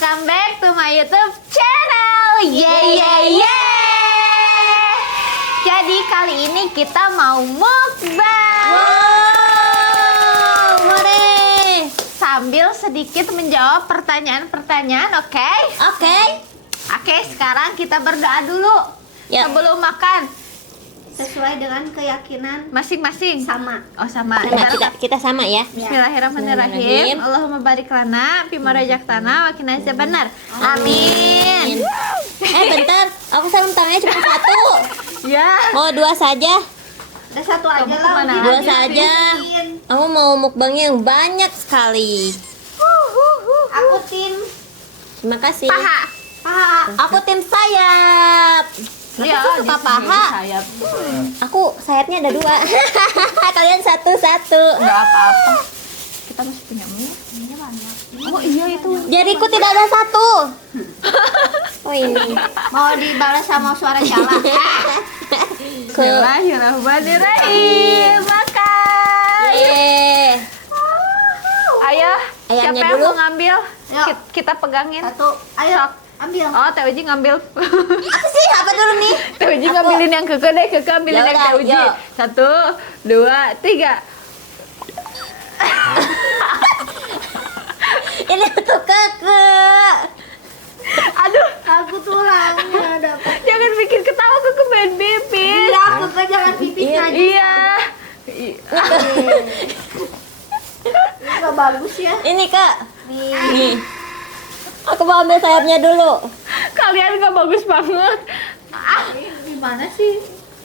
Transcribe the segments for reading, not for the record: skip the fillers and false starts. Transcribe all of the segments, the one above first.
welcome back to my YouTube channel. Jadi kali ini kita mau mukbang. Wow, mari. Sambil sedikit menjawab pertanyaan-pertanyaan, oke? Oke, sekarang kita berdoa dulu Ya. sebelum makan. Sesuai dengan keyakinan Masing-masing. sama. Oh, sama. Kita sama ya. Bismillahirrahmanirrahim. Bismillahirrahmanirrahim. Allahumma barik lana fima razaqtana wa qina adzabannar. Amin. Bentar, aku sarung tangannya cuma satu. Ya. Oh, dua saja. Ada satu aja Kamu lah. kemana? udah Dua habisin. saja. Aku mau mukbangnya yang banyak sekali. Aku tim Terima kasih. Paha. Aku tim sayap. Iya, Aku suka paha. Sayap. Aku sayapnya ada dua. Kalian satu-satu. Enggak apa-apa. Kita masih punya mie. ini banyak. Oh iya itu. Jariku tidak ada satu. Oh ini. Mau dibalas sama suara cala. Bismillahirrahmanirrahim. Makan. Yeay. Ayo, Ayamnya siapa yang dulu. mau ngambil? Yuk. Kita pegangin. Satu. Ayo, Sok. ambil. Oh, Teh Uji ngambil. Apa sih? Apa dulu nih? Teh Uji Aku. ngambilin yang keke deh, keke ambilin yang Yaudah, Teh Uji. yuk. 1, 2, 3. Ini untuk kakak. Aduh, Aku tulangnya dapat. jangan bikin ketawa keke main bibir. Iya, aku kan jangan pipis Iya. aja. Iya. Ini nggak bagus ya. Ini kak. Nih. Nih. Aku mau ambil sayapnya dulu. Kalian gak bagus banget. Gimana sih?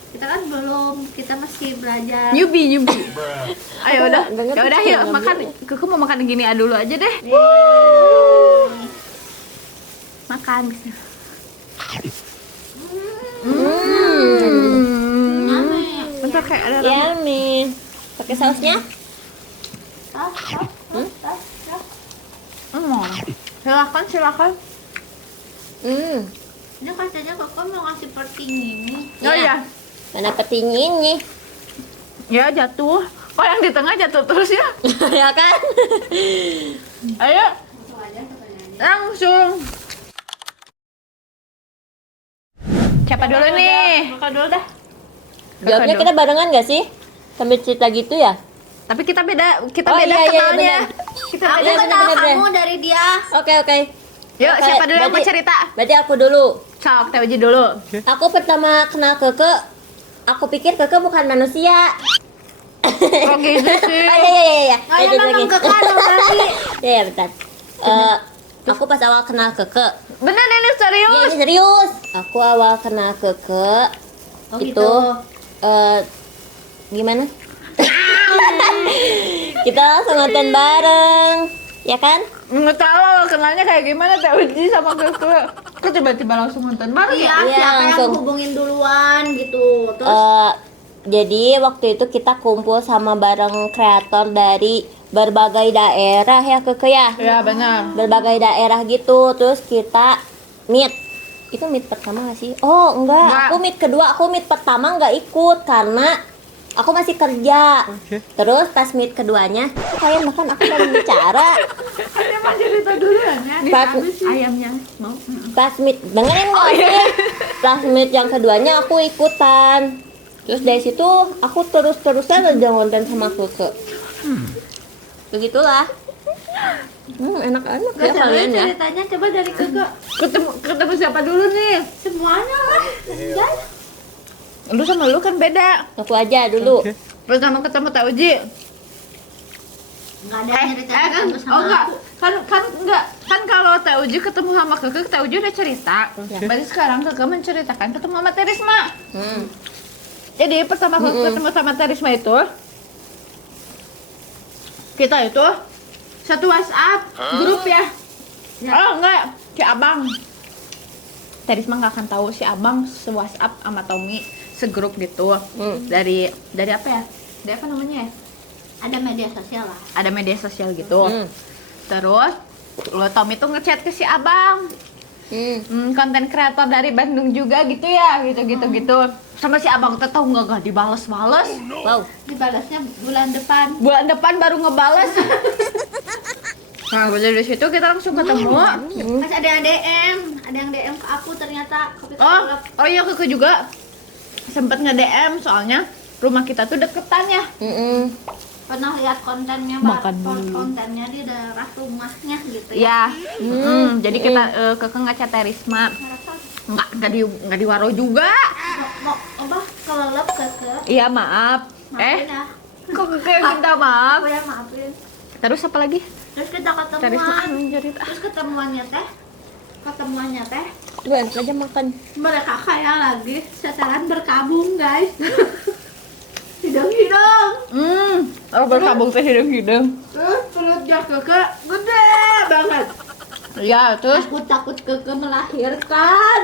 Kita kan belum, kita masih belajar. Newbie. Ayo Aku udah. nggak ngerti Ya udah sih yuk yang makan. ngambil. Keke mau makan gini dulu aja deh. Makan. Bentar kayak ada Yummy. Pakai sausnya? Silakan. Ini katanya kakak mau ngasih perting ini. Oh iya. Mana petinya ini? Ya jatuh. Oh yang di tengah jatuh terus ya. Ya kan? Ayo. Langsung. Siapa dulu nih? Kakak dulu dah. Jawabnya Kakak kita barengan gak sih? Sambil cerita gitu ya? Tapi kita beda Oh, kenalnya. benar. Kita Aku beda. Iya, kenal bener-bener. kamu dari dia. Oke. Yuk, Oke, siapa dulu yang mau berarti- cerita? Berarti aku dulu. Sok, Teh Uji dulu. Aku pertama kenal Keke, aku pikir Keke bukan manusia. Oh gitu sih. Oh iya. Oh ya memang kakak dong berarti. Iya, bentar. Aku pas awal kenal Keke. Bener ini Iya, serius. ini serius. Aku awal kenal Keke. Oh itu gitu. Gimana? Kita langsung nonton bareng, ya kan? Nggak tahu kenalnya kayak gimana Teh Uji sama Keke. Kok tiba-tiba langsung nonton bareng ya? Iya, Iya, siapa langsung. yang hubungin duluan gitu. Terus Jadi waktu itu kita kumpul sama bareng kreator dari berbagai daerah ya Keke ya. Iya benar. Berbagai daerah gitu, terus kita meet. Itu meet pertama gak sih? Oh enggak, Enggak. aku meet kedua, aku meet pertama nggak ikut karena aku masih kerja. Terus pas meet keduanya, kalian makan aku baru bicara. Ada mah cerita dulu ya. Pas, Ayamnya mau. pas meet, dengerin nggak sih? Pas meet yang keduanya aku ikutan. Terus dari situ aku terus-terusan aja ngonten sama Keke. Begitulah. Enak-enak ya gak seru kalian ya. ceritanya coba dari kakak. Ketemu siapa dulu nih? Semuanya lah. Enggak. Lu sama lu kan beda. Aku aja dulu. Pertama ketemu Teh Uji. Enggak ada yang ceritanya kan? sama Oh enggak. aku. Kan enggak. Kan kalau Teh Uji ketemu sama Keke, Teh Uji udah cerita. Berarti sekarang Keke menceritakan ketemu sama Teh Risma. Jadi pertama aku ketemu sama Teh Risma itu, kita itu satu WhatsApp grup ya. Oh enggak, si Abang. Teh Risma nggak akan tahu si Abang se-WhatsApp sama Tommy segrup gitu. Dari apa ya? Dari apa namanya ya? Ada media sosial lah. Ada media sosial gitu. Terus lo Tommy tuh ngechat ke si Abang. Konten kreator dari Bandung juga gitu ya, gitu. Sama si Abang tuh tahu nggak dibales-bales. Wow. Dibalasnya bulan depan. Bulan depan baru ngebales. Nah, dari situ kita langsung ketemu. Pas ada yang DM ke aku ternyata kopi Oh iya, Keke juga sempet nge-DM soalnya rumah kita tuh deketan ya. pernah lihat kontennya Makan dulu. kontennya di daerah rumahnya gitu Ya. ya. Jadi kita Keke ngecat Terisma. Enggak di Waro juga. Mau apa kelelep ke Iya, maaf. maafin ya. Kok Keke yang minta maaf? Aku yang maafin. Terus apa lagi? Terus kita Terisma ketemuan. jerit. Terus ketemuannya teh Tuh, enak aja makan. mereka kayak lagi setelan berkabung guys. Hidung-hidung. Oh, berkabung teh hidung-hidung. Terus perutnya Keke gede banget. Ya, terus Aku takut Keke melahirkan.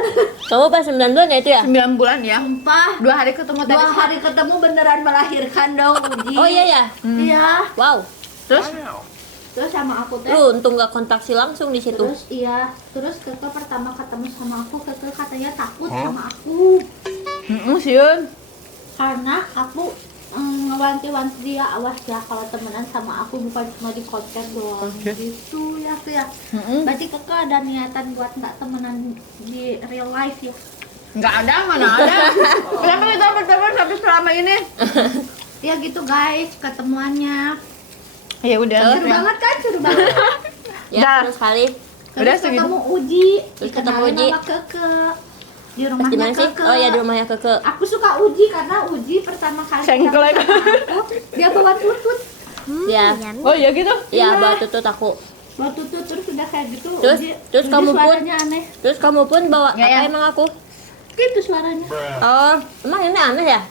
Kamu pas 9 bulan ya itu ya? 9 bulan ya. Sumpah. 2 hari ketemu 2 Terisma. hari ketemu beneran melahirkan dong Uji. Oh iya ya. Iya. Wow. Terus sama aku teh. Lu untung gak kontraksi langsung di situ. Terus iya. Terus Keke pertama ketemu sama aku, Keke katanya takut sama aku. Siun. Karena aku ngewanti-wanti dia, awas ya kalau temenan sama aku bukan cuma di konten doang. Gitu ya tuh ya. Berarti Keke ada niatan buat nggak temenan di real life ya? Nggak ada, mana ada. Kenapa kita berteman sampai selama ini? Ya gitu guys, ketemuannya. Ya udah. Seru banget kan, seru banget. Ya, Dah. terus kali. Udah Terus segitu. ketemu Uji, Terus ketemu dikenalin Uji. sama Keke di Pas rumahnya di mana sih? Keke. Oh ya di rumahnya Keke. Aku suka Uji karena Uji pertama kali Sengklek. ketemu sama aku, dia bawa tutut. Ya. Oh iya gitu. Ya, Iya. bawa tutut aku. Bawa tutut terus udah kayak gitu. Terus Uji kamu pun- suaranya aneh. Terus kamu pun bawa Ya, apa ya. emang aku? Gitu suaranya. Oh, emang ini aneh ya?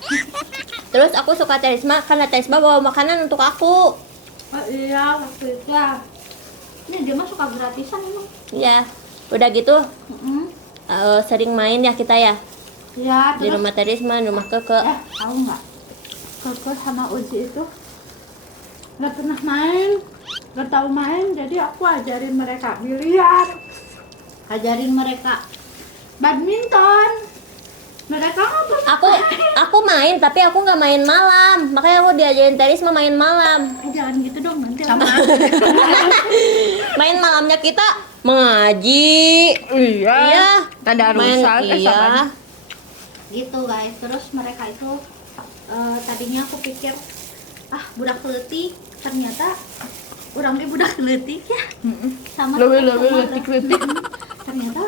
Terus aku suka Terisma karena Terisma bawa makanan untuk aku. Oh iya, waktu itu ya. Ini dia mah suka gratisan emang. Ya. Udah gitu sering main ya kita ya. Ya, Di terus rumah Terisma, di rumah Keke. tahu nggak? Keke sama Uji itu nggak pernah main, nggak tahu main, jadi aku ajarin mereka biliar, ajarin mereka badminton. Mereka nggak pernah Aku main tapi aku nggak main malam. Makanya aku diajarin Terisma main malam. jangan gitu dong nanti Sama. Main malamnya kita mengaji. Iya. Iya. Main Tadarusan iya. gitu guys. Terus mereka itu tadinya aku pikir budak leutik, ternyata orangnya budak leutik ya. Sama Lebih sama letik-letik. ternyata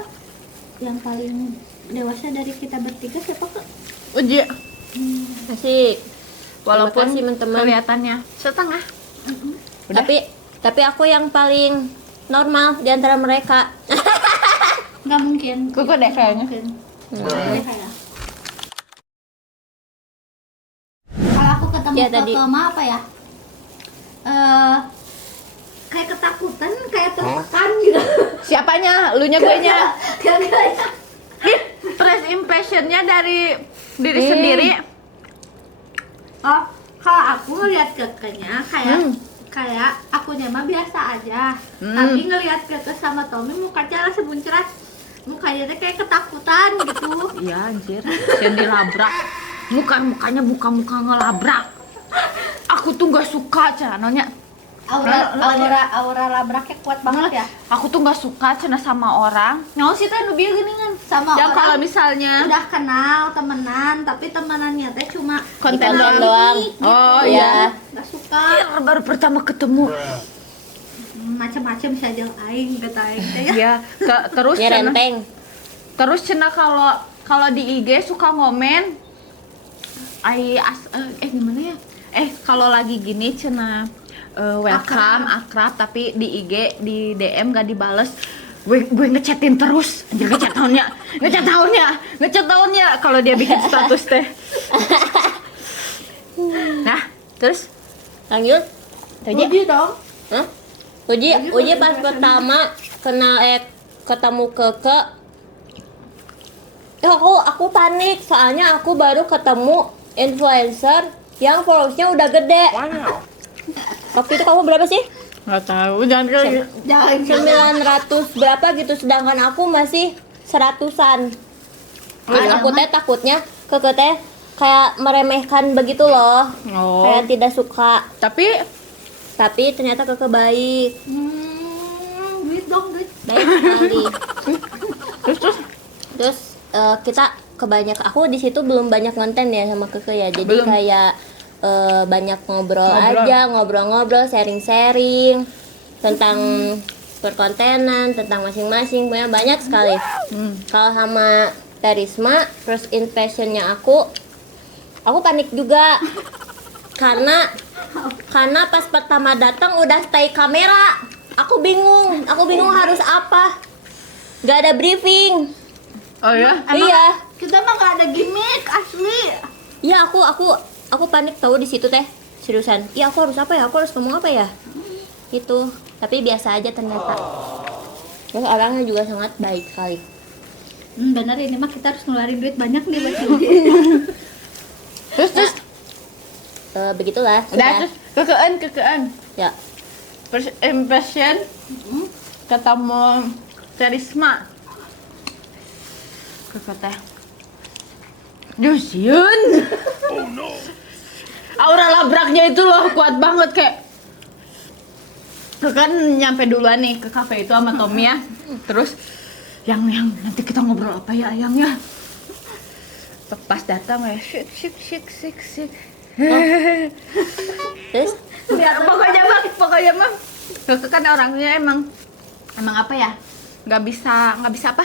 yang paling dewasa dari kita bertiga siapa Kak? Uji. Asik. Walaupun Terima kasih, teman-teman. kelihatannya setengah. Udah. Tapi aku yang paling normal di antara mereka. Nggak mungkin. Keke deh kayaknya. Mungkin. Kayak. Kalau aku ketemu Ya, Keke tadi. mah apa ya? Kayak ketakutan, kayak tertekan gitu. Siapanya? Lunya gue nya. Kayak First impressionnya dari diri sendiri. oh, kalau aku ngeliat Kekenya kayak akunya mah biasa aja. Tapi ngeliat Keke sama Tommy mukanya langsung muncrat. Mukanya tuh kayak ketakutan gitu. Iya anjir. Yang dilabrak. Mukanya muka ngelabrak. Aku tuh nggak suka caranya. Aura labraknya kuat banget ya. Aku tuh nggak suka cina sama orang. Nyawa sih teh nu bieu geuningan. Sama Yang orang kalau misalnya udah kenal temenan tapi temenannya teh cuma konten Konten doang. doang. gitu. Oh iya. Nggak suka Baru pertama ketemu. macam-macam saja aing kata aing teh ya. Ya, terus Ya cenah- renteng. terus cina kalau di IG suka ngomen gimana ya? Kalau lagi gini cina welcome akrab tapi di IG di DM gak dibales. Gue ngechatin terus. Anjir ngechat tahunnya kalau dia bikin status teh. Nah, terus Lanjut. Uji dong. Hah? Uji pas pertama ketemu Keke. Aku panik soalnya aku baru ketemu influencer yang followersnya udah gede. Waktu itu kamu berapa sih? nggak tahu, jangan kayak Jangan 900 berapa gitu, sedangkan aku masih 100-an. Terus aku teh takutnya Keke teh kayak meremehkan begitu loh. Oh. Kayak tidak suka. Tapi Tapi ternyata Keke baik. sekali. Terus Terus kita kebanyakan, aku di situ belum banyak konten ya sama Keke ya. Jadi Belum. kayak banyak ngobrol Ngobrol. aja, ngobrol-ngobrol, sharing-sharing tentang perkontenan, tentang masing-masing, pokoknya banyak sekali. Kalau sama Terisma, first impressionnya aku panik juga karena pas pertama datang udah stay kamera. Aku bingung harus apa. Gak ada briefing. oh ya, Iya. Kita mah gak ada gimmick asli. Iya, aku panik tahu di situ teh. Seriusan. Iya, aku harus apa ya? Aku harus ngomong apa ya? Itu. Tapi biasa aja ternyata. Terus orangnya juga sangat baik sekali. Bener ini mah kita harus ngeluarin duit banyak nih buat ini. terus Begitulah. udah Sudah. terus kekean. Ya. First impression ketemu Terisma. Keke teh. Yusiun. Aura labraknya itu loh kuat banget kayak. Kan nyampe duluan nih ke kafe itu sama Tommy ya. Terus yang nanti kita ngobrol apa ya ayangnya? Pas datang ya sik. Terus Pokoknya mah Keke kan orangnya emang apa ya? Nggak bisa apa?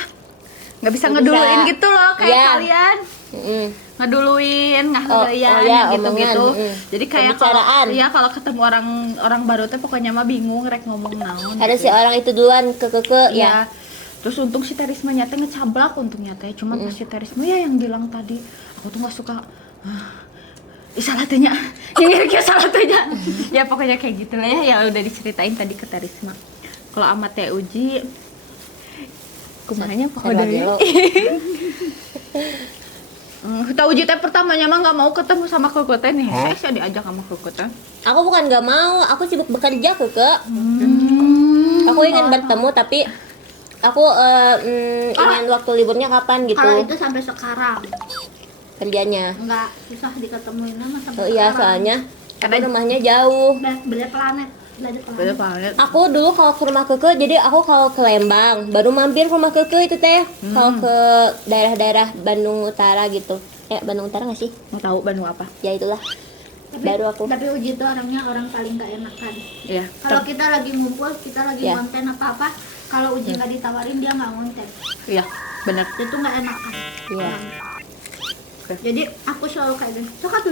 Nggak bisa Nggak ngeduluin bisa. gitu loh kayak Iya. kalian. Oh, Ngeduluin, oh ngahgayan ya, gitu-gitu. omongan, Jadi kayak kalau pembicaraan. ya kalau ketemu orang baru tuh pokoknya mah bingung rek ngomong naon. ada si gitu. orang itu duluan ke Keke ya. Iya. Terus untung si Terisma nyata ngecablak untungnya teh. Cuma pas si Terisma ya yang bilang tadi, aku tuh nggak suka salah tehnya. Yang salah tehnya. Ya pokoknya kayak gitu lah ya. Ya udah diceritain tadi ke Terisma. Kalau sama Teh Uji kumanya pokoknya Sarwadelo. Teh Uji teh pertamanya mah nggak mau ketemu sama Keke teh nih. Saya diajak sama Keke teh. Aku bukan gak mau, aku sibuk bekerja Keke. Aku ingin bertemu tapi aku ingin waktu liburnya kapan gitu Kalau itu sampai sekarang kerjanya. nggak susah diketemuin sama sampai Oh iya, sekarang. soalnya Karena rumahnya jauh. Beda planet. Beda banget. Aku dulu kalau ke rumah Keke, jadi aku kalau ke Lembang baru mampir ke rumah Keke itu teh. Kalau ke daerah-daerah Bandung Utara gitu. Bandung Utara nggak sih? Mau tahu Bandung apa? Ya itulah. Baru aku. Tapi Uji itu orangnya orang paling gak enakan. Iya. Kalau kita lagi ngumpul, kita lagi Ya. konten apa-apa, kalau Uji nggak ditawarin dia nggak konten. Iya, benar. Itu nggak enakan. Iya. Jadi aku selalu kayak gini, sokat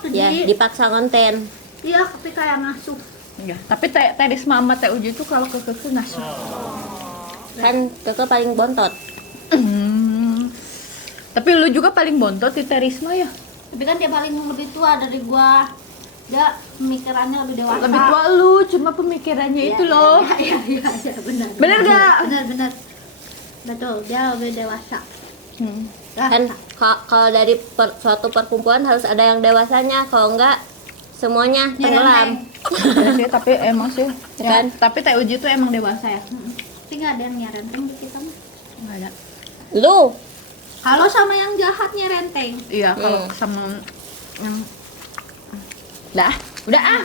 Uji. Ya, dipaksa konten. Iya, tapi kayak ngasuh. Iya. Tapi Terisma sama Teh Uji tuh kalau Keke tuh ngasih. Kan Keke paling bontot. Tapi lu juga paling bontot di Terisma ya? Tapi kan dia paling lebih tua dari gua. Dia pemikirannya lebih dewasa. Lebih tua lu, cuma pemikirannya itu loh. Iya, benar. Bener gak? Benar. Betul, dia lebih dewasa. Kan kalau dari suatu perkumpulan harus ada yang dewasanya, kalau enggak semuanya tenggelam. Iya sih, tapi emang sih. Ya kan? Tapi Teh Uji tuh emang dewasa ya? Tapi nggak ada yang nyerenteng di kita mah. Enggak ada. Lu Kalau sama yang jahat nyerenteng. Iya, kalau sama yang udah ah.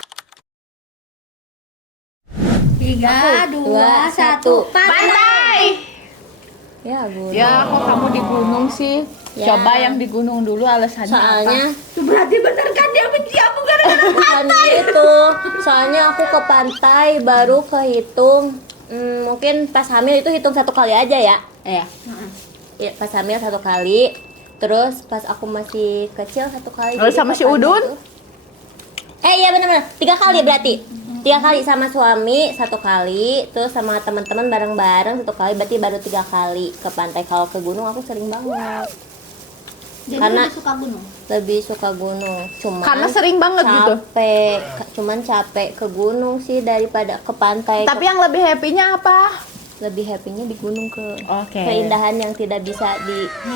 3, 2, 1, Pantai. ya gunung. Ya, kok kamu di gunung sih? Ya. Coba yang di gunung dulu alasannya Soalnya Itu berarti bener kan dia benci aku gara-gara bukan itu. Soalnya aku ke pantai baru kehitung mungkin pas hamil itu hitung 1 kali aja ya. Iya. Ya, pas hamil 1 kali. Terus pas aku masih kecil 1 kali. Lalu Jadi sama si kapan Udun? itu? Iya benar-benar 3 kali berarti. 3 kali sama suami 1 kali, terus sama teman-teman bareng-bareng 1 kali, berarti baru 3 kali ke pantai. Kalau ke gunung aku sering banget. Jadi Karena- lebih suka gunung. Lebih suka gunung. Cuman Karena sering banget gitu. Cuman capek ke gunung sih daripada ke pantai. Tapi yang lebih happy-nya apa? Lebih happy-nya di gunung Oke. keindahan yang tidak bisa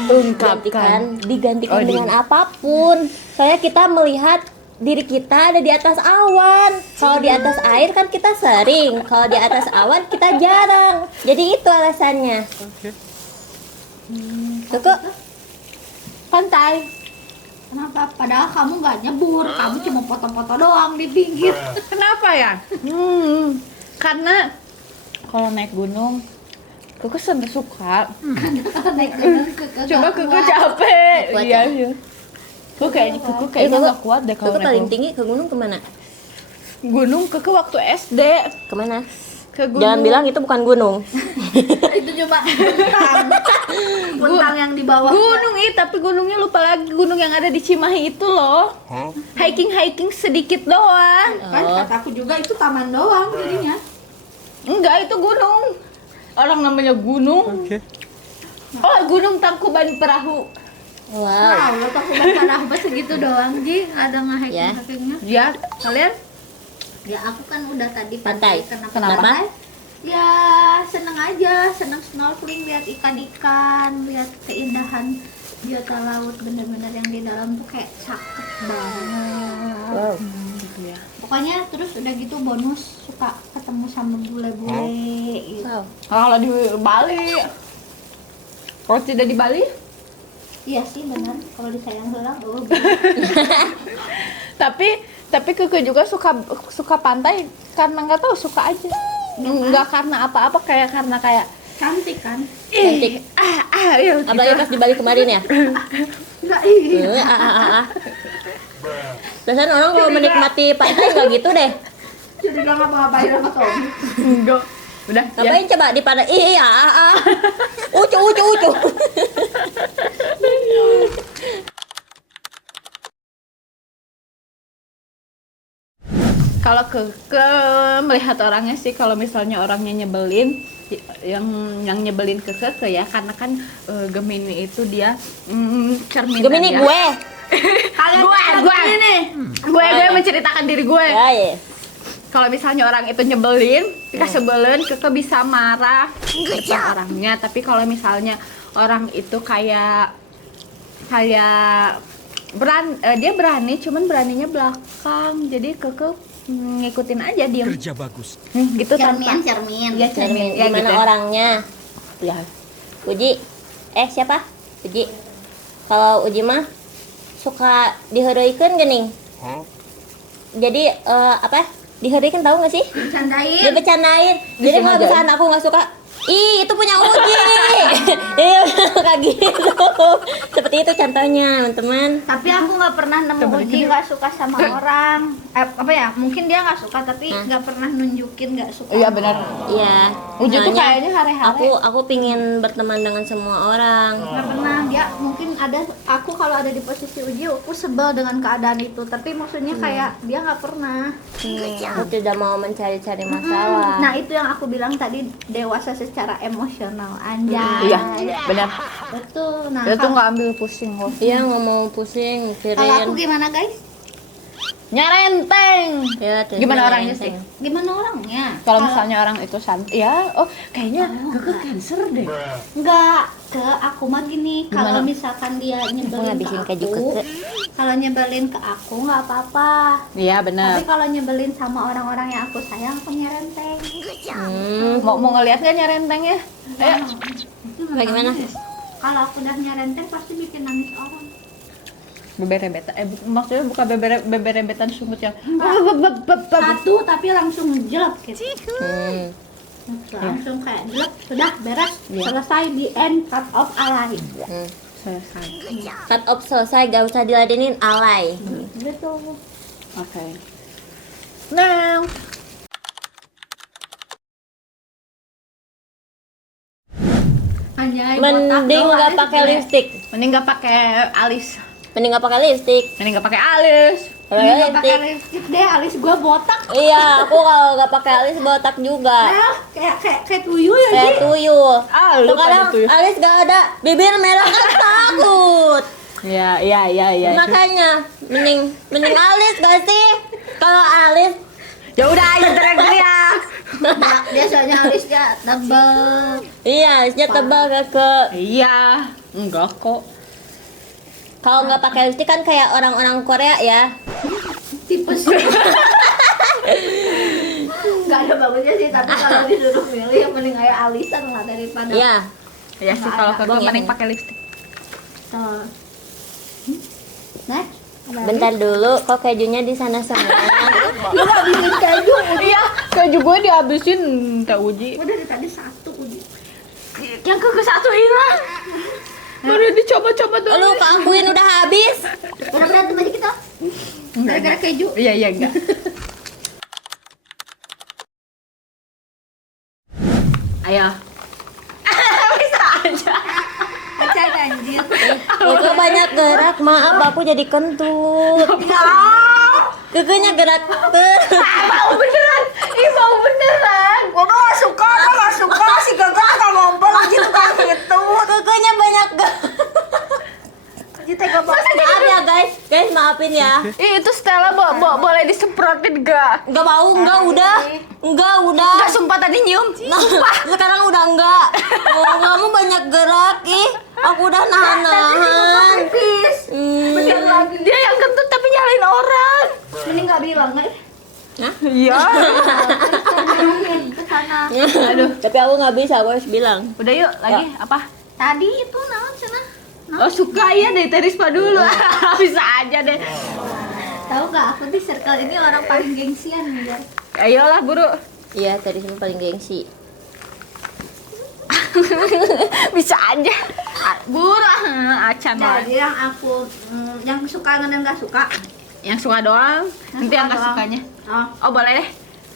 Ungkapkan. digantikan Oh, dengan apapun. Soalnya kita melihat diri kita ada di atas awan. Kalau di atas air kan kita sering, kalau di atas awan kita jarang. Jadi itu alasannya. Keke, Pantai. Kenapa? Padahal kamu nggak nyebur, kamu cuma foto-foto doang di pinggir. Kenapa ya? Karena kalau naik gunung Keke sampai suka. Naik gunung Keke Coba nggak Keke kuat. capek. Kuat Iya, ya? iya. Keke kayaknya nggak kuat deh kalau Keke paling naik tinggi ke gunung kemana? gunung. Keke waktu SD Kemana? ke gunung. Jangan bilang itu bukan gunung. Itu cuma bentang yang di bawah. Gunung tapi gunungnya lupa lagi, gunung yang ada di Cimahi itu loh. Hiking sedikit doang. Kan kata aku juga itu taman doang jadinya. Enggak, itu gunung. Orang namanya gunung. Oh, Gunung Tangkuban Perahu. Wow. Wow, lo tak parah apa segitu doang Ji, nggak ada Ya. nge-hacking-hackingnya. Ya, kalian? Ya aku kan udah tadi Pantai. Kenapa? Kenapa? Pantai? Ya seneng aja, seneng snorkeling, lihat ikan-ikan, lihat keindahan biota laut, bener-bener yang di dalam tuh kayak cakep banget. Wow. Iya. Pokoknya terus udah gitu bonus suka ketemu sama bule-bule gitu. Wow. Kalau di Bali. Kalau tidak di Bali? Iya sih benar, kalau disayang heula Tapi Keke juga suka pantai karena nggak tahu, suka aja. Nggak karena apa-apa, kayak karena kayak cantik kan? Cantik. iya, Apalagi pas di Bali kemarin ya. Enggak ih. Biasanya orang kalau menikmati pantai nggak gitu deh. Jadi gak ngapa-ngapain sama Tommy. enggak. Udah, ya. Ngapain coba di pantai? Iya. Ucu. Kalau ke melihat orangnya sih, kalau misalnya orangnya nyebelin, yang nyebelin ke ya, karena kan Gemini itu dia cerminan. Gemini ya. gue. Kalian gue menceritakan diri gue. Ya, ya. Kalau misalnya orang itu nyebelin, sebelin, Keke bisa marah ke orangnya. Tapi kalau misalnya orang itu kayak dia berani, cuman beraninya belakang. Jadi Keke ngikutin aja, diem. Kerja bagus. Gitu tanpa. cermin. Ya, cermin. Ya, Gimana gitu. orangnya? Ya. Uji. Siapa? Uji. Kalau Uji mah suka diheureuikeun geuning. Jadi apa? Diheureuikeun tahu nggak sih? Bercandain. Dia bercandain. Jadi kalau Disengajain. misalkan aku nggak suka, ih itu punya Uji. Iya kayak gitu. Seperti itu contohnya teman-teman. Tapi aku nggak pernah nemu Uji nggak suka sama orang. Apa ya? Mungkin dia nggak suka tapi nggak pernah nunjukin nggak suka. Iya, benar. Iya. Uji tuh Soalnya kayaknya hari-hari. Aku pingin berteman dengan semua orang. Nggak pernah. Dia mungkin ada. Aku kalau ada di posisi Uji, aku sebel dengan keadaan itu. Tapi maksudnya kayak dia nggak pernah. Aku tidak mau mencari-cari masalah. Nah itu yang aku bilang tadi, dewasa secara emosional. Anjay. Iya, benar. Betul. Nah Dia tuh kalau nggak ambil pusing loh. Iya nggak mau pusing kalau aku mikirin. gimana guys? Nyarenteng. Ya, terus Gimana dia orangnya nenteng. sih? Gimana orangnya? Kalau misalnya orang itu santai, ya, kayaknya Keke cancer deh. Enggak, ke aku mah gini, kalau Gimana? misalkan dia Aku nyebelin ngabisin ke keju aku, keke. kalau nyebelin ke aku nggak apa-apa. Iya, benar. Tapi kalau nyebelin sama orang-orang yang aku sayang, aku nyerenteng. Mau ngeliat nggak nyarentengnya? Bagaimana? Kalau aku udah nyerenteng pasti bikin nangis orang. Beberebetan, maksudnya bukan beberebetan sungut yang Satu tapi langsung jelek gitu. Langsung kayak jelek, sudah beres, selesai, di end, cut off, alay. selesai. Cut off selesai, gak usah diladenin, alay. Gitu. Oke. Nah, Anjay, Mending nggak pakai lipstick. mending nggak pakai alis. Mending nggak pakai lipstick. Mending nggak pakai alis. Kalau Nggak pakai lipstick, lipstick deh, alis gua botak. iya, aku kalau nggak pakai alis botak juga. Kayak tuyul ya Kayak sih. tuyul. Lu Sekarang pada tuyul. alis gak ada, bibir merah kan takut. Iya. Makanya mending alis gak sih? Kalau alis Ya udah, ayo teriak-teriak. Biasanya alisnya tebal. iya, alisnya tebal ke. Iya, enggak kok. Kalau nggak pakai lipstick kan kayak orang-orang Korea ya. Tipes. Gak ada bagusnya sih, tapi kalau disuruh milih yang mending kayak alisan lah daripada. Iya. Ya sih, kalau Bong, Keke ya. mending pakai lipstick. Tuh. Nah, ada Bentar dulu, kok kejunya di sana semua? lu habisin keju. Iya, keju gue dihabisin, Teh Uji. Udah dari tadi satu uji. yang keke satu hilang. Baru dicoba-coba dulu. Lu keangguin udah habis. Udah berantem aja kita. Gara-gara keju. Iya enggak. Ayo. Bisa aja. Pacar anjir. Keke banyak gerak, maaf aku jadi kentut. Kekenya gerak terus. Bau beneran. Ih, bau beneran. Gua gak suka si Gagal gak ngompol gitu kan gitu. Kekenya banyak gerak. Kita gak mau. Maaf ya guys, maafin ya. Ih, itu Stella boleh disemprotin gak? Enggak mau, enggak udah. Gak sumpah tadi nyium. Nah, sekarang udah enggak. Oh, kamu banyak gerak, ih. Aku udah nahan-nahan. Bener lagi. Dia yang kentut tapi nyalain orang. Mending gak bilang nggak? Iya. Ke sana. Aduh, tapi aku nggak bisa, aku harus bilang. Udah yuk, lagi apa? Tadi itu naon sana. Oh, suka ya dari Terispa dulu. Bisa aja deh. Tahu nggak aku di circle ini orang paling gengsian nih guys. Ayolah, buru. Iya, tadi semua paling gengsi. Bisa aja. Buru, acan banget. Jadi yang aku yang suka dan nggak suka Yang suka doang. Nanti yang gak doang. sukanya. Oh, Oh, boleh deh.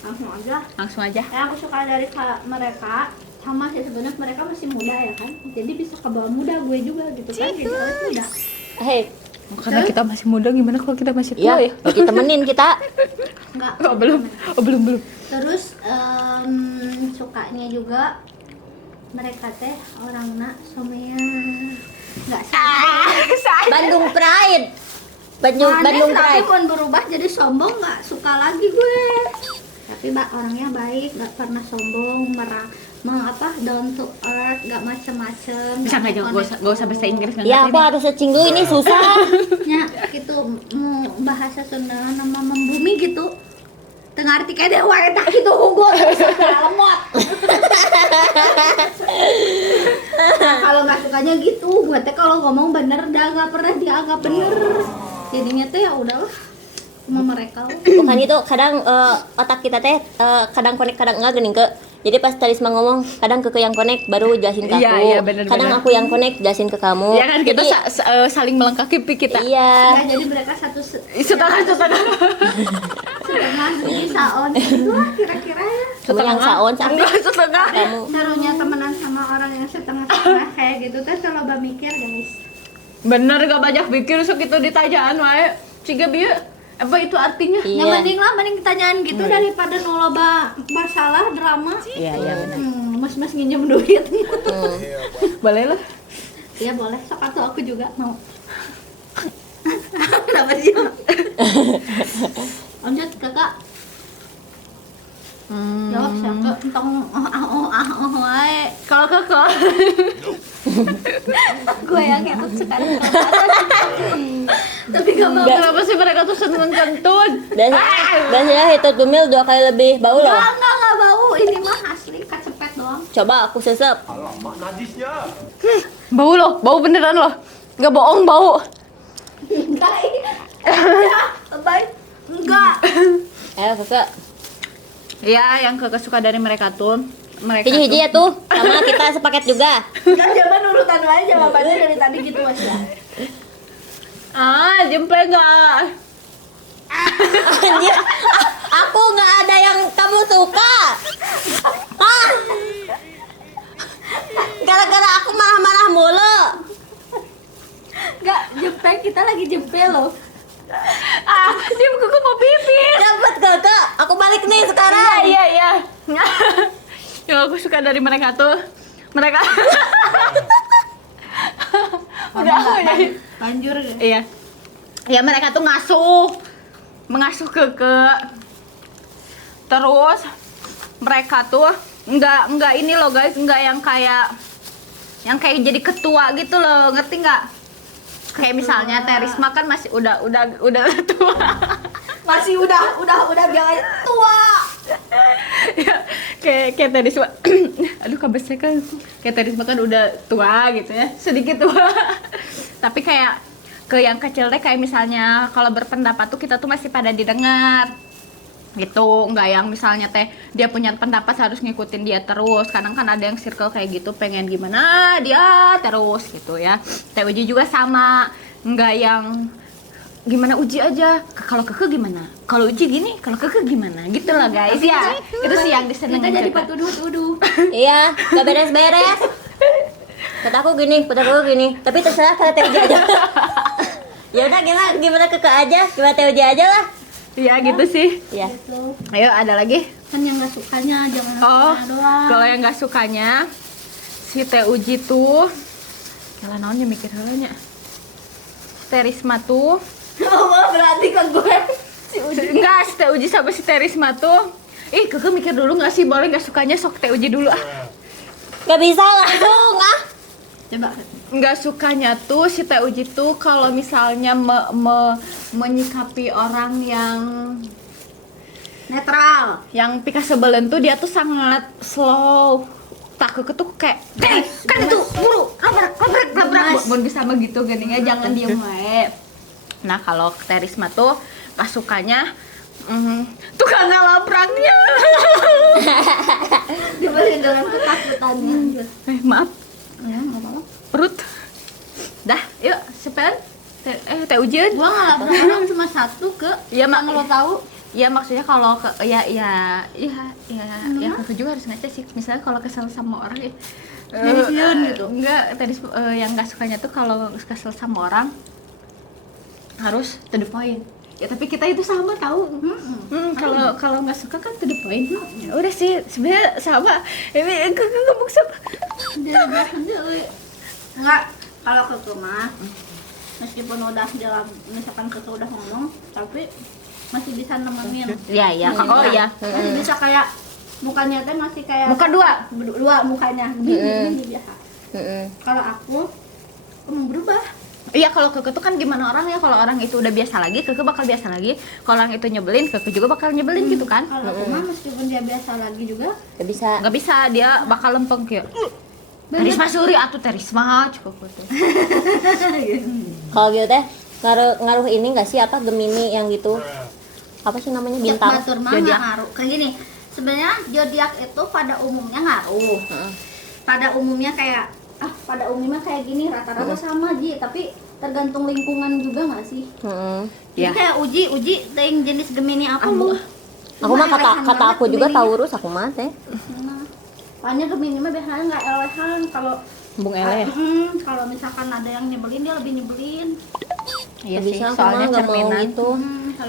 langsung aja. Langsung aja. Yang aku suka dari mereka sama sih sebenarnya mereka masih muda ya kan. Jadi bisa ke bawah muda gue juga gitu kan. Jadi awet muda. Hei, Karena kita masih muda, gimana kalau kita masih tua iya, ya? lagi temenin kita. Enggak. Oh, belum. Oh, belum. Terus sukanya juga mereka teh orangna somea nggak sabar. Bandung Pride. Bandung Tapi Pride. pun berubah jadi sombong nggak suka lagi gue. Tapi orangnya baik, nggak pernah sombong, down to earth, nggak macem-macem. Bisa nggak jauh? Gak usah bahasa Inggris. nggak Ya, ngerti aku nih. harus searching dulu, ini susah. Ya gitu bahasa Sunda nama membumi gitu. Tengah arti kayak dewa eta gitu hugo lemot. Nah, kalau nggak sukanya gitu, gue teh kalau ngomong bener dah nggak pernah dianggap bener. Jadinya teh ya udahlah sama mereka. Bukan itu, kadang otak kita teh kadang connect, kadang enggak gini ke. Jadi pas Tarisma ngomong, kadang ke yang connect baru jelasin ke aku. Iya, bener, kadang bener. aku yang connect jelasin ke kamu. Ya kan kita Jadi, saling melengkapi kita. iya. Ya, jadi mereka satu Setengah. setengah jadi saon itu lah kira-kira ya. Kamu yang saon sama Enggak, setengah. kamu. Serunya temenan sama orang yang setengah-setengah kayak gitu teh coba mikir guys. Bener gak banyak pikir sok itu ditajaan wae. Ciga bieu. Apa itu artinya? Ya Iya. mending ditanyaan gitu daripada noloba masalah drama. Iya, benar. Mas nginjem duit. Boleh lah. Iya boleh, sok atuh aku juga mau. Kenapa sih? Lanjut kakak. Jawab siapa? Tong wae. Kalau Koko. Gue yang itu sekarang. Tapi gak mau. Kenapa sih mereka tuh seneng kentut? Biasanya itu tumil 2 kali lebih bau loh. Enggak bau. Ini mah asli kecepet doang. Coba aku sesep. Alamak najisnya. Bau loh, bau beneran loh. Gak bohong bau. Enggak. Baik. Enggak. Ayo kakak. Ya, yang Koko suka dari mereka tuh. Mereka Hiji-hiji ya tuh. Sama kita sepaket juga. Enggak jawaban urutan aja jawabannya dari tadi gitu Mas ya. Jempe gak? Anjir, aku nggak ada yang kamu suka. Ah, gara-gara aku marah-marah mulu. Enggak, jempel kita lagi jempel loh. Dia Koko mau pipis. Dapat kakak, aku balik nih sekarang. Iya. Yang aku suka dari mereka tuh, mereka udah aku jadi. Lanjur ya. Iya. Ya mereka tuh mengasuh Keke. Terus mereka tuh enggak ini loh guys, enggak yang kayak jadi ketua gitu loh, ngerti nggak? Kayak misalnya Terisma kan masih udah tua. Masih udah bilang tua. Ya, kayak Terisma. Aduh kabesnya kan. Kayak Terisma kan udah tua gitu ya, sedikit tua. Tapi kayak ke yang kecil deh, kayak misalnya kalau berpendapat tuh kita tuh masih pada didengar. gitu, nggak yang misalnya teh dia punya pendapat harus ngikutin dia terus. Kadang kan ada yang circle kayak gitu, pengen gimana dia terus gitu ya. Teh Uji juga sama, nggak yang gimana Uji aja, kalau Keke gimana, kalau Uji gini, kalau Keke gimana gitu lah guys ya. Itu sih yang Kita disenengin jadi juga. patuduh-tuduh. Iya, gak beres-beres. Kata aku gini, tapi terserah kata Teh Uji aja. Ya udah gimana Keke aja, gimana Teh Uji aja lah. Iya gitu sih. Iya. Gitu. Ayo ada lagi. Kan yang nggak sukanya jangan Oh, sukanya doang. kalau yang nggak sukanya si Teh Uji tuh, kalau naonnya mikir halanya. Si Teh Risma tuh, Oh, berarti ke gue. enggak, si Teh Uji sama si Teh Risma tuh, Keke mikir dulu nggak sih, boleh nggak sukanya sok Teh Uji dulu ah. Gak bisa langsung ah. Coba. Nggak sukanya tuh si Teh Uji tuh kalau misalnya menyikapi orang Netral. yang pika sebelen tuh dia tuh sangat slow. Tak Keke tuh kayak, kan itu buru, labrak. Mun bisa begitu geningnya jangan diem wae. Nah kalau Teh Risma tuh pas sukanya tukang ngalaprangnya. Dibeli dengan ketakutannya. Maaf, Ya, nggak apa-apa. perut. Dah, yuk sepen. Teh Ujian. Gua ngelabrak orang cuma satu ke. Iya, Mak. Lo tahu? Ya maksudnya kalau ya Keke juga harus ngaca sih. Misalnya kalau kesel sama orang Nyebisian gitu. Enggak, tadi yang nggak sukanya tuh kalau kesel sama orang harus to the point. Ya tapi kita itu sama tahu. Kalau nggak suka kan to the point. Ya udah sih sebenarnya sama. Ini Keke ngomong sama. Dia sendiri. Enggak, kalau ke rumah meskipun udah dalam misalkan kita udah ngomong tapi masih bisa nemenin. Iya iya. Masih Oh bisa. iya. Masih bisa kayak mukanya teh masih kayak Muka dua. dua mukanya gini biasa. Kalau aku mau berubah. Iya kalau Keke tuh kan gimana orang ya, kalau orang itu udah biasa lagi, Keke bakal biasa lagi. Kalau orang itu nyebelin, Keke juga bakal nyebelin gitu kan. Kalau aku mah meskipun dia biasa lagi juga Gak bisa. Nggak bisa, dia bakal lempeng kayak Risma suri atuh Teh Risma cukup gitu. Kalau gitu teh ngaruh ini nggak sih apa Gemini yang gitu? Apa sih namanya bintang? batur mah Zodiak. nggak ngaruh. Kayak gini, sebenarnya zodiak itu pada umumnya ngaruh. Pada umumnya kayak pada umumnya kayak gini rata-rata sama Ji, tapi tergantung lingkungan juga nggak sih? Jadi Ya. kayak uji yang jenis Gemini apa lu? Aku mah kata aku juga Taurus aku mah teh. Nah, soalnya Gemini mah biasanya nggak elehan kalau Bung Ele. kalau misalkan ada yang nyebelin dia lebih nyebelin. Iya Gak sih, bisa, aku soalnya mah nggak mau cerminan. gitu.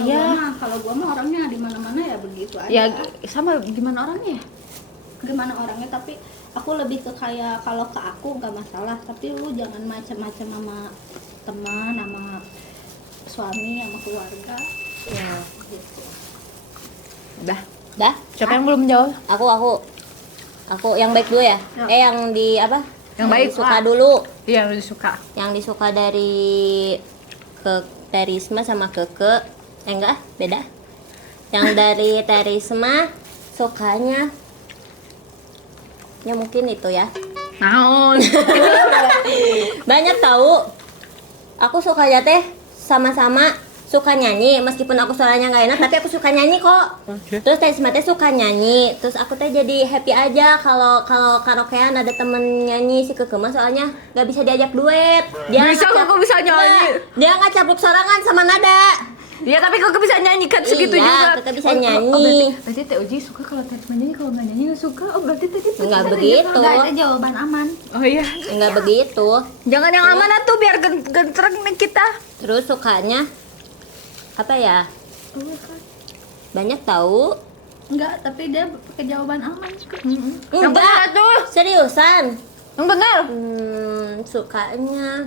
Iya. Kalau gua mah orangnya di mana-mana ya begitu aja. Ya sama gimana orangnya? Gimana orangnya, tapi aku lebih ke kayak kalau ke aku nggak masalah, tapi lu jangan macam-macam sama teman, sama suami, sama keluarga. Ya, gitu. Udah. Dah? Siapa yang belum jawab? Aku yang baik dulu ya. Ya. Yang di apa? Yang baik. Suka dulu. Iya, lebih suka. Yang disuka dari Terisma sama Keke. Enggak, beda. Yang dari Terisma sukanya ya mungkin itu ya. Naon? Banyak tahu. Aku sukanya teh sama-sama suka nyanyi, meskipun aku suaranya nggak enak tapi aku suka nyanyi kok. Terus Terisma teh suka nyanyi, terus aku teh jadi happy aja kalau karaokean ada temen nyanyi. Si Keke mah soalnya nggak bisa diajak duet. Bisa, Keke bisa nyanyi. Nggak, dia nggak campur sorangan sama nada. Ya tapi Keke bisa nyanyi kan segitu Iya, juga. Keke bisa nyanyi. Berarti Teh Uji suka kalau Teh Risma nyanyi, kalau nggak nyanyi nggak suka. Oh berarti tadi Nggak begitu. Nggak ada jawaban aman. Oh iya. Nggak begitu. Jangan yang aman tuh biar gentreng nih kita. Terus sukanya apa ya? Banyak tahu. Enggak, tapi dia pakai jawaban aman. Yang benar tuh. Seriusan. Yang benar. Sukanya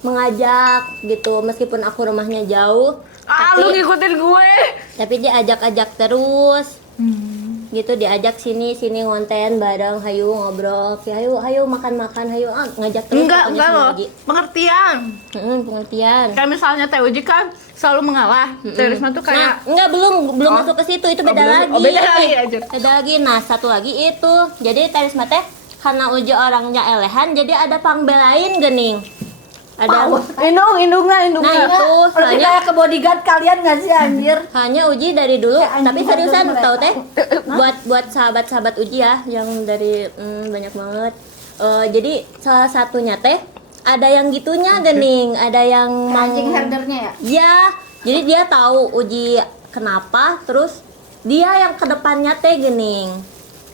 mengajak gitu, meskipun aku rumahnya jauh. Lu ngikutin gue. Tapi dia ajak-ajak terus. Gitu diajak sini ngonten bareng, hayu ngobrol, hayu makan-makan, hayu ngajak terus. Enggak pokoknya loh. semua lagi. Pengertian. Pengertian. Kayak misalnya Teh Uji kan selalu mengalah. Teh Risma tuh kayak Nah, belum masuk ke situ, itu beda belum. lagi. Oh, beda lagi aja. Beda lagi. Nah, satu lagi itu. Jadi Terisma teh karena Uji orangnya elehan, jadi ada pangbelain gening. Ada Indungnya. Nah itu Lebih soalnya kayak ke bodyguard kalian nggak sih anjir? hanya Uji dari dulu, Kayak tapi anjing seriusan harga tau mereka. teh buat sahabat-sahabat Uji ya yang dari banyak banget. Jadi salah satunya teh ada yang gitunya gening, ada yang Anjing herdernya ya? ya, jadi dia tahu Uji kenapa, terus dia yang ke depannya teh gening.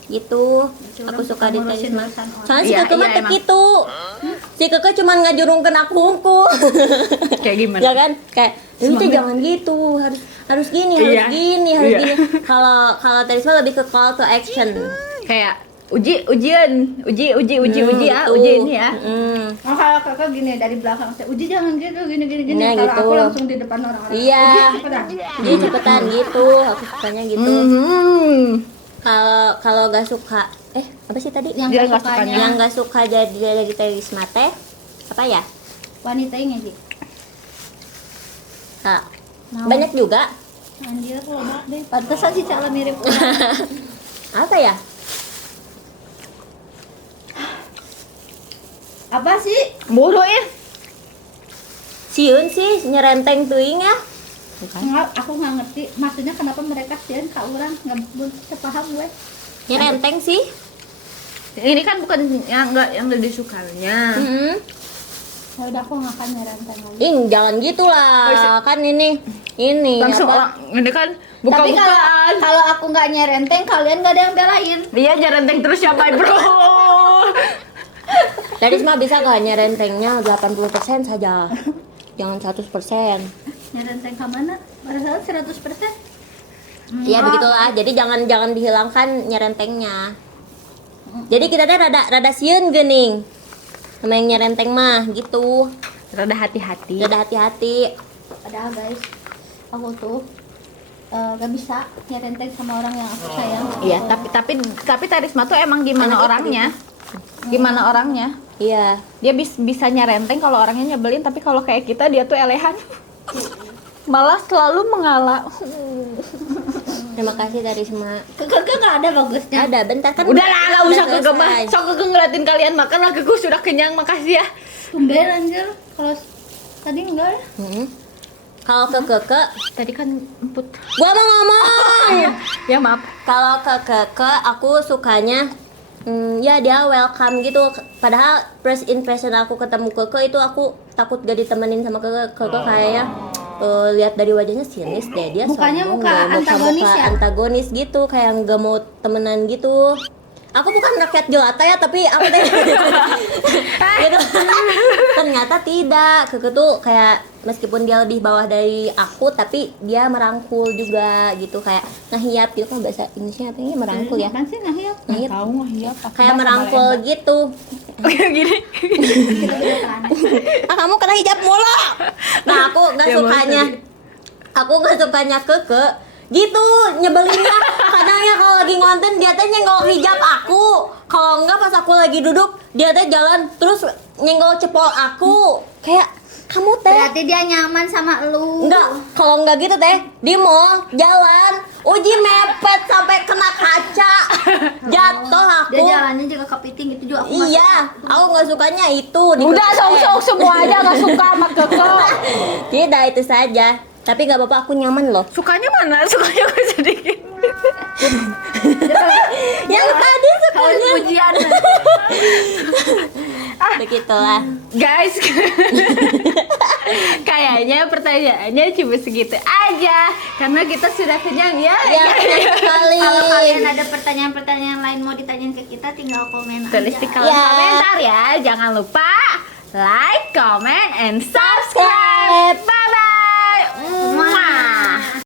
Gitu. Aku suka di Terisma. Soalnya si Iya, Keke mah iya, teh emang. gitu. Si Keke cuman ngajurungkeun aku hungkul. Kayak gimana? Ya kan? Kayak ini tuh jangan gitu, harus gini, harus Iya. gini, harus Iya. gini. Kalau Terisma lebih ke call to action. Kayak uji ya, Gitu. uji ini ya. Oh kalau kakak gini dari belakang saya, Uji jangan gitu, gini. Nah, Kalau gitu. aku langsung di depan orang-orang. Iya. Uji, cepetan. Jadi cepetan gitu, aku sukanya gitu. Kalau gak suka, apa sih tadi? Yang Dia nggak nggak sukanya Yang gak suka jadi Terisma teh apa ya? wanita ini sih. Nah, banyak juga. Anjir loba deh. Pantesan sih cara mirip orang. Apa ya? Apa sih? Buru ya. Sieun sih nyerenteng teuing ya. Enggak, aku nggak ngerti. Maksudnya kenapa mereka sieun ka urang nggak bisa paham gue. Nyerenteng sih. Ini kan bukan yang disukanya. Ya udah aku nggak akan nyerenteng lagi. Jangan gitu lah. Kan ini Langsung apa? orang ini kan Tapi buka-bukaan. kalau aku nggak nyerenteng, kalian nggak ada yang belain. Iya, jarenteng terus siapa, Bro? Terisma bisa gak nyerentengnya 80% saja. Jangan 100%. Nyerenteng ke mana? Pada saat 100%. Iya begitulah. Jadi jangan dihilangkan nyerentengnya. Jadi kita teh rada sieun geuning. Sama yang nyerenteng mah gitu. Rada hati-hati. Rada hati-hati. Padahal guys, aku tuh gak bisa nyerenteng sama orang yang aku sayang. Iya, tapi Tarisma tuh emang gimana Anaknya orangnya? Gimana orangnya? Iya. Dia bisa nyerenteng kalau orangnya nyebelin, tapi kalau kayak kita dia tuh elehan. Malah selalu mengalah. Terima kasih Terisma. Keke nggak ada bagusnya. Ada bentar kan. Udah lah, nggak usah selesai. kegema. Sok kege ngeliatin kalian makan lah, kege sudah kenyang, makasih ya. Tumben anjir. Kalau tadi enggak ya? Kalau ke Keke, Tadi kan emput. gua mau ngomong. Ya maaf. Kalau ke Keke, aku sukanya ya dia welcome gitu. Padahal first impression aku ketemu Keke itu aku takut gak ditemenin sama Keke. Keke kayaknya lihat dari wajahnya sinis deh, dia Mukanya sombong muka deh, antagonis ya? antagonis gitu, kayak nggak mau temenan gitu. Aku bukan rakyat jelata ya, tapi aku teh gitu. Ternyata tidak. Keke tuh kayak meskipun dia lebih bawah dari aku, tapi dia merangkul juga gitu, kayak ngehiyap gitu kan, bahasa Indonesia apa ini merangkul ya? Apaan sih ngahiyap? Ngehiyap. Tahu nggak ya? Kayak merangkul gitu. Gini. Gitu-gitu kan. Kamu kena hijab mulu. Nah, aku nggak Ya, sukanya. Aku nggak sukanya Keke gitu, nyebelinnya. Kadangnya kalau lagi ngonten dia teh nyenggol hijab aku. Kalau enggak pas aku lagi duduk, dia teh jalan terus nyenggol cepol aku. Kayak kamu teh Berarti dia nyaman sama lu. enggak, kalau enggak gitu teh di mall jalan Uji mepet sampai kena kaca, jatuh aku. Dia jalannya juga kepiting gitu juga aku nggak Iya, aku nggak sukanya itu. di Udah Keke. sok-sok semua aja nggak suka sama keke. Tidak, itu saja. Tapi nggak apa-apa, aku nyaman loh. Sukanya mana? Sukanya gue sedikit. Yang tadi Kalau sukanya. pujian. Begitulah. Guys, kayaknya pertanyaannya cuma segitu aja karena kita sudah kenyang ya. Ya, benar sekali. Kalau kalian ada pertanyaan-pertanyaan lain mau ditanyain ke kita, tinggal komen Tulis aja. di kolom Ya. komentar ya. Jangan lupa like, comment, and subscribe.